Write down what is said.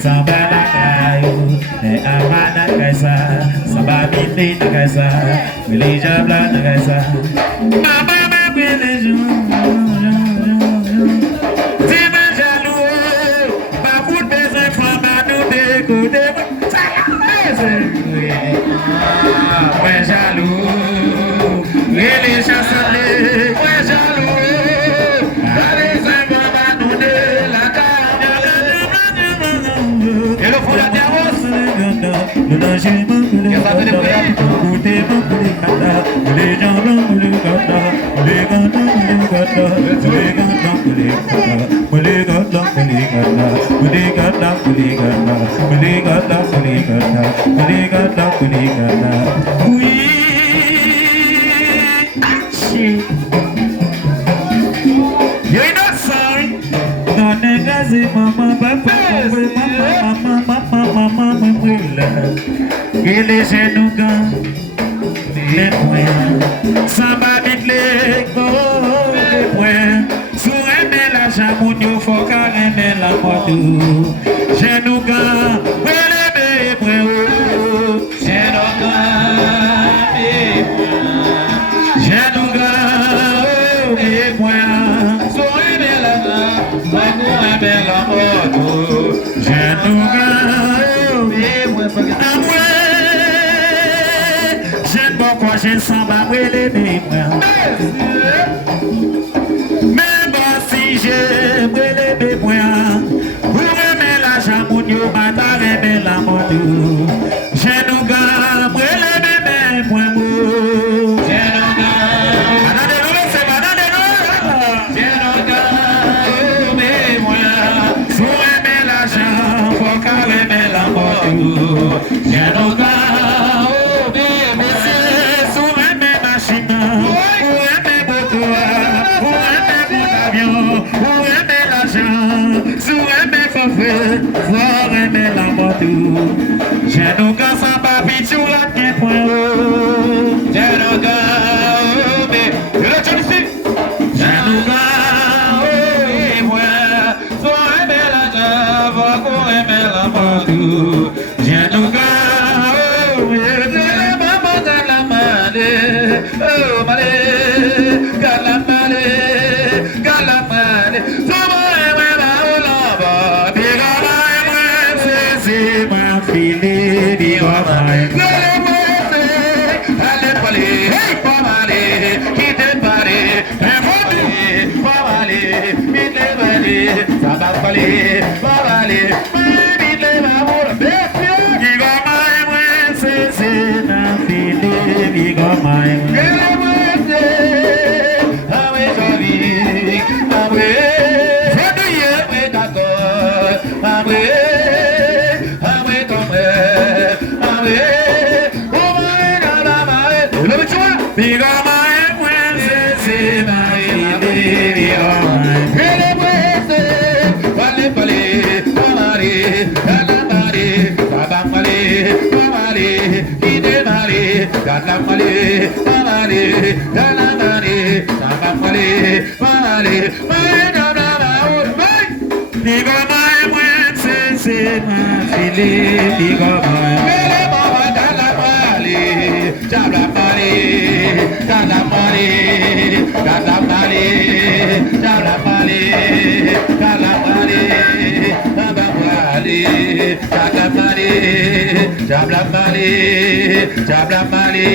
samba na caio, amana caisa, samba bite na caisa, beleza bla na caisa, mama beleza, tima jalu, babu beze fama no dego dego, ouais jaloux, ele chassale, ouais jaloux, allez zamba nous de la caille, et le fond la terre, le danger les gens oui. You're not sorry. Non, négazé, maman, papa, maman, il est chez nous quand les points, samba vite les points, sur un bel achat, mon yo, faut carrément la moto, chez nous quand les points, chez nous quand chez nous quand les points, sur un bel achat, un bel moto, chez nous quand les points, j'aime beaucoup, j'aime samba, les mémoires. Même si j'aime les mémoires, pour aimer la jamounio, bata aimer la moto. J'ai nous gars, les mémoires. J'ai nous gars, c'est banane, j'ai nous gars, mémoires. Pour aimer la jamounio, faut qu'à aimer la moto. J'ai nous gars. Voir aimer la moto. J'ai nos gars sans papier sur la point. J'ai nos gars, mais le tchou ici. J'ai nos gars, et moi. Soit aimer la joie, voir qu'on aimer la moto. J'ai nos gars, mais la maman de la malé. Oh, malé, galamale, galamale. Jabla Mali,